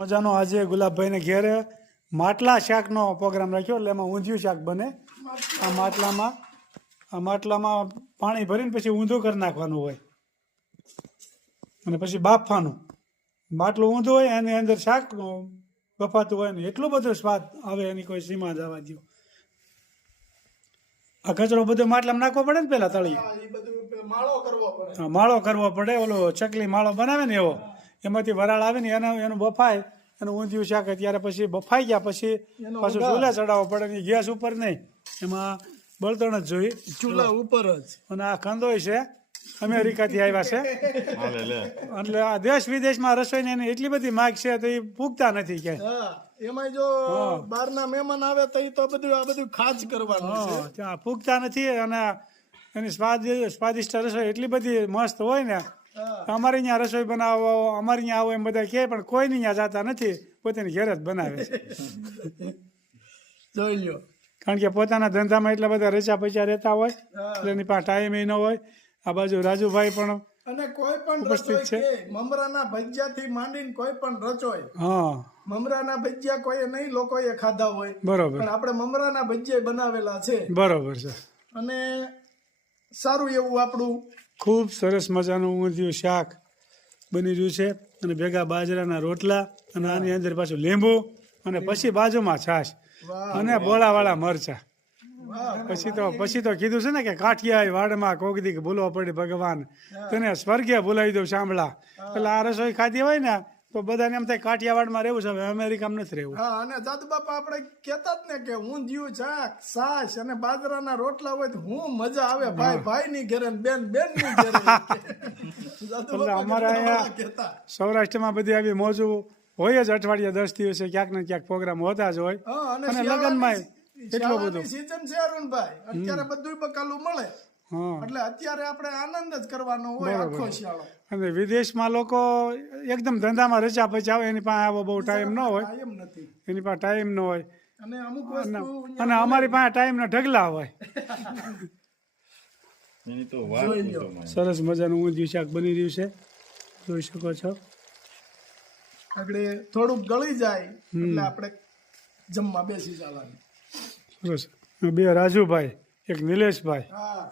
મજાનો આજે ગુલાબભાઈને ઘેરે માટલા શાકનો પ્રોગ્રામ રાખ્યો એટલે એમાં ઊંધિયું શાક બને આ માટલામાં પાણી ભરીને પછી ઊંધું કરી નાખવાનું હોય અને પછી બાફવાનું માટલું ઊંધું હોય એની અંદર શાક બફાતું હોય ને એટલું બધું સ્વાદ આવે એની કોઈ સીમા જવા દો. આ કચરો બધો માટલામાં નાખવો પડે ને પેલા તળીએ માળો કરવો પડે ઓલો ચકલી માળો બનાવે ને એવો એમાંથી વરાળ આવે ને એનું બફાય એનું ઊંધિયું શાક ત્યારે પછી બફાઈ ગયા પછી પાછું ચૂલા ચડાવવો પડે ને ગેસ ઉપર નહીં એમાં બળતણ જ જોઈએ ચૂલા ઉપર જ. અને આ કંદોય છે અમેરિકાથી આવ્યા છે એટલે આ દેશ વિદેશમાં રસોઈની એની એટલી બધી માગ છે તો એ પૂગતા નથી ક્યાંય. એમાં જો બહારના મહેમાન આવે તો આ બધું ખાસ કરવાનું છે. ત્યાં પૂગતા નથી અને એની સ્વાદિષ્ટ રસોઈ એટલી બધી મસ્ત હોય ને અમારે અહીંયા રસોઈ બનાવો અમારે અહીંયા આવો એમ બધા કહે પણ કોઈ નહીં અહીંયા જતા નથી પોતાની ઘેર જ બનાવે છે. જોઈ લ્યો કારણ કે પોતાના ધંધામાં એટલા બધા રચા પૈસા રહેતા હોય એટલે એની પાસે ટાઈમ ન હોય. આ બાજુ રાજુભાઈ પણ અને કોઈ પણ ઉપસ્થિત છે. મમરાના ભજીયાથી માંડીને કોઈ પણ રચોય હા મમરાના ભજીયા કોઈ નહીં લોકોએ ખાધા હોય બરોબર પણ આપણે મમરાના ભજીયા બનાવેલા છે બરોબર છે અને સારું એવું આપણું ખૂબ સરસ મજાનું ઊંધિયું શાક બની રહ્યું છે અને ભેગા બાજરાના રોટલા અને આની અંદર પાછું લીંબુ અને પછી બાજુમાં છાશ અને બોળાવાળા મરચા. પછી તો કીધું છે ને કે કાઠિયા વાડમાં કોકદી ભૂલવો પડી ભગવાન તને સ્વર્ગે ભૂલાવી દઉં સાંભળા. એટલે આ રસોઈ ખાધી હોય ને તો બધાને એમ થાય કાઠિયાવાડમાં રહેવું છે હવે અમેરિકામાં નથી રહેવું. હા અને દાદુ બાપા આપણે કેતા જ ને કે ઊંધિયું શાક છાશ અને બાજરાના રોટલા હોય તો હું મજા આવે ભાઈ ની ઘરે બેન ની ઘરે. એટલે અમારા અહીંયા સૌરાષ્ટ્રમાં બધી આવી મોજું હોય જ અઠવાડિયા 10 દિવસે ક્યાંક ને ક્યાંક પ્રોગ્રામ હોતા જ હોય અને લગ્નમાં એટલું બધું સીઝન છે અરુણભાઈ અત્યારે બધું બકાલું મળે એટલે અત્યારે આપણે આનંદ જ કરવાનો હોય આખો શિયાળો. અને વિદેશમાં લોકો એકદમ ધંધામાં રચા પચા હોય એની પાસે આવો બહુ ટાઈમ ન હોય એમ નથી એની પાસે ટાઈમ ન હોય અને અમુક વસ્તુ અને અમારી પાસે ટાઈમ ના ઢગલા હોય. સરસ મજાનું ઊંધિયું શાક બની રહ્યું છે જોઈ શકો છો. આગળ થોડુંક ગળી જાય એટલે આપણે જમવા બેસી જવાનું. સરસ બે રાજુભાઈ એક નિલેશભાઈ હા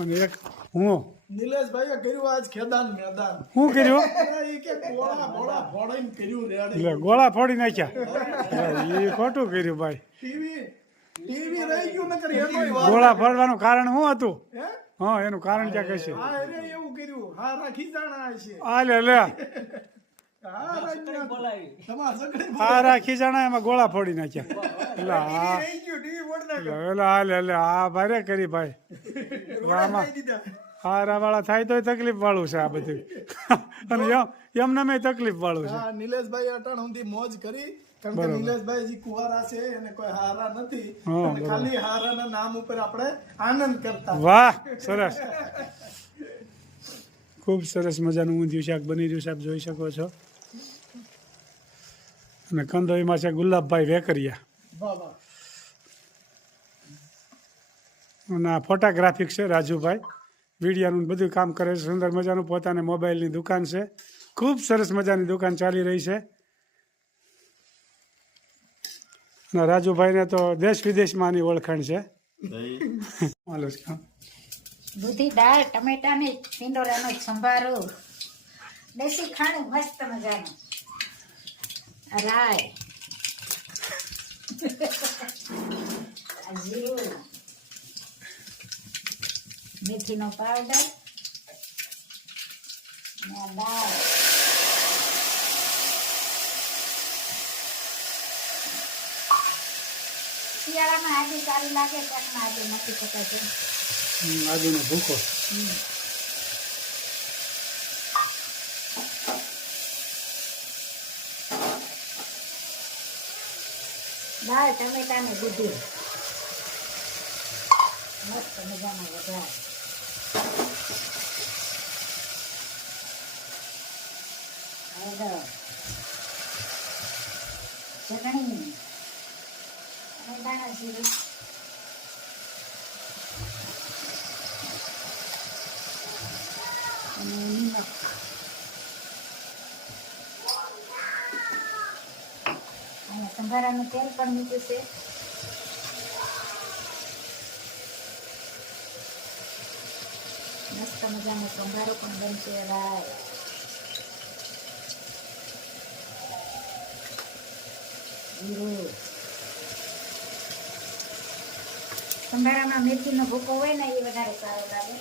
અને એક હું. નિલેશભાઈએ કર્યું આજ ખેદાન મેદાન. શું કર્યું? ઈ કે ગોળા ફોડીને કર્યું રેડી. એટલે ગોળા ફોડી નાખ્યા એ ખોટું કર્યું ભાઈ. ટીવી રહી ગયું નકર એનોય વાત. ગોળા ફોડવાનું કારણ શું હતું? હે હા એનું કારણ ક્યાં કહેશે? હા રે એવું કર્યું હા રાખી જાણા છે. આ લે લે હા બોલાવી તમાર સગડી આ રાખી જાણા એમાં ગોળા ફોડી નાખ્યા. એટલે હા રહી ગયું ટીવી ફોડ નાખ. એટલે આ લે લે આ ભારે કરી ભાઈ. આમાં હારા વાળા થાય તોય તકલીફ વાળું છે આ બધું અને એમને મેં તકલીફ વાળું છે. હા નિલેશભાઈ અટાણ સુધી મોજ કરી કારણ કે નિલેશભાઈ હજી કુંવારા છે અને કોઈ હારા નથી અને ખાલી હારાના નામ ઉપર આપણે આનંદ કરતા. વાહ સરસ ખૂબ સરસ મજાનું ઊંધિયું શાક બની રહ્યું છે આપ જોઈ શકો છો. અને કંદોઈમાં છે ગુલાબભાઈ વેકરિયા અને આ ફોટોગ્રાફિક છે રાજુભાઈ વિડીયાનું બધું કામ કરે છે સુંદર મજાનું. પોતાને મોબાઈલની દુકાન છે ખૂબ સરસ મજાની દુકાન ચાલી રહી છે. અને રાજુભાઈને તો દેશ વિદેશમાં આની ઓળખાણ છે. દૂધી દાળ ટમેટાની ટીંડોરાનો સંભારો દેશી ખાણું મસ્ત મજાનું રાય જીરું મેથીનો પાવડર ને દાળ શિયાળામાં આદુ સારું લાગે શાકમાં આદુ નથી પકાતું. આજુનો ભૂકો દાળ ટમેટા ને દૂધી મસ્ત મજાનો વઘાર. હળદર ચટણી અને દાણા જીરું અને નિમક સંભારાનું તેલ પણ મૂક્યું છે. મસ્ત મજાનો સંભારો પણ બનશે. રાય જીરું. સંભારામાં મેથીનો ભૂકો હોય ને એ વધારે સારો લાગે.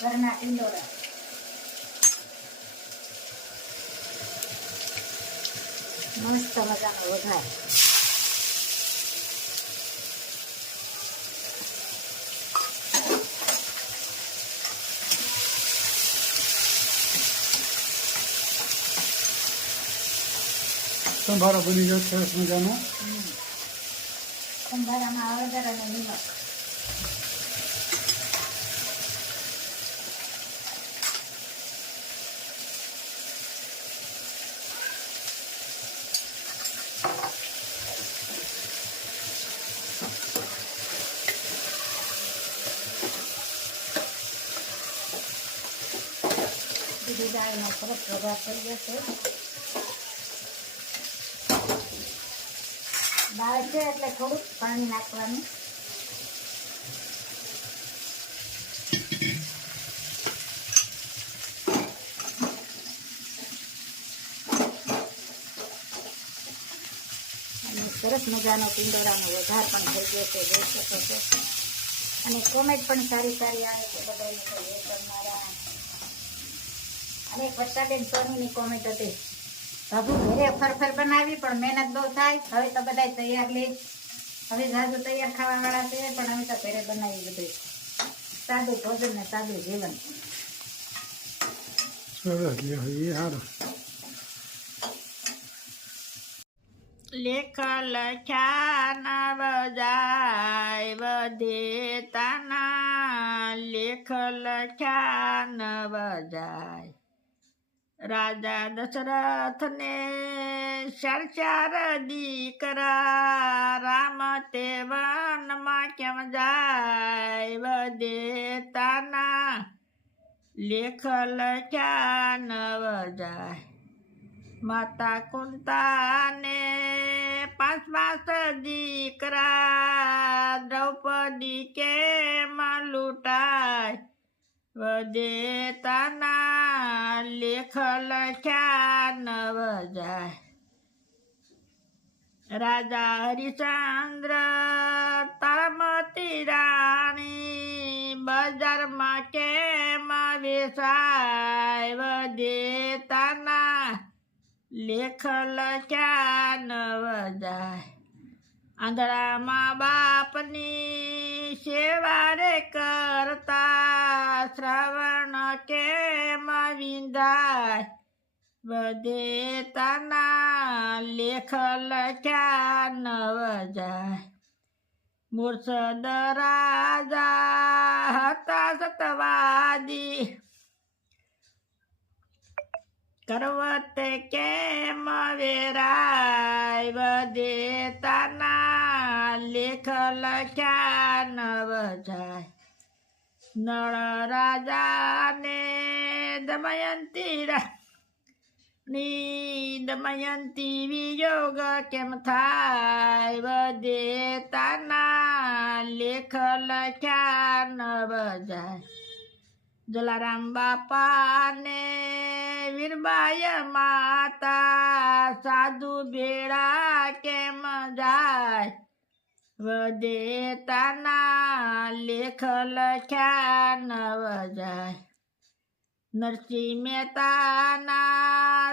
ઘરના ટીંડોળા. મસ્ત મજાનો વઘાર. સંભારો બની ગયો સરસ મજાનો. સંભારામાં હળદર અને નિમક. બીજી દાળનો સરસ વઘાર થઈ જશે. દાળ છે એટલે થોડુંક પાણી નાખવાનું. અને સરસ મજાનો ટીંડોળાનો વઘાર પણ થઈ ગયો છે, જોઈ શકો છો. અને કોમેન્ટ પણ સારી સારી આવે છે બધાને. તો એ કરનારા અને એક વર્ષાબેન સોનીની કોમેન્ટ હતી, બાબુ ઘરે ફરફર બનાવી પણ મહેનત બહુ થાય. હવે તો બધા તૈયાર લે, હવે જાજુ તૈયાર ખાવા વાળા છે, પણ અમે તો ઘરે બનાવી બધું સાદું ભોજન ને સાદું જીવન. સરસ લ્યો એ સારું. લેખ લખ્યા નવ જાય વધે તાના, લેખ લખ્યા નવ જાય. રાજા દશરથને 4 દીકરા, રામ તે વનમાં કેમ જાય વધે તાના, લેખ લખ્યા નવ જાય. માતા કુંતાને 5 દીકરા, દ્રૌપદી કેમ લૂંટાય વધે તાના, લેખ લખ્યા નવ જાય. રાજા હરિશ્ચંદ્ર તારામતી રાણી, બજારમાં કેમ વેચાય વધે તાના, લેખ લખ્યા નવ જાય. આંધળામાં બાપની સેવા રે કરતા, શ્રવણ કેમ વિંધાય વધે તાના, લેખ લખ્યા નવ જાય. મુર્શદ રાજા હતા સતવાદી, કરવત કેમ વેરાય વધે તાના, લેખ લખ્યા નવ જાય. નળ રાજાને દમયંતી વિયોગ કેમ થાય વધે તાના, લેખ લખ્યા નવ જાય. જલારામ બાપાને વીરબાઈ માતા, સાધુ ભેળા કેમ જાય વધે તાના, લેખ લખ્યા નવ જાય. નરસિંહ મહેતાના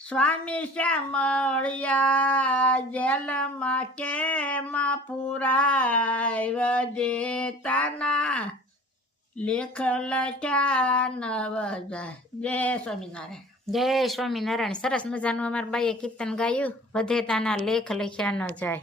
સ્વામી શ્યામળિયા, જેલમાં કેમ પુરાય વધે તાના, લેખ લખ્યા નવ જાય. જય સ્વામિનારાયણ. જય સ્વામિનારાયણ. સરસ મજાનું અમારા બાઈએ કીર્તન ગાયું. વધે તાના લેખ લખ્યા ન જાય.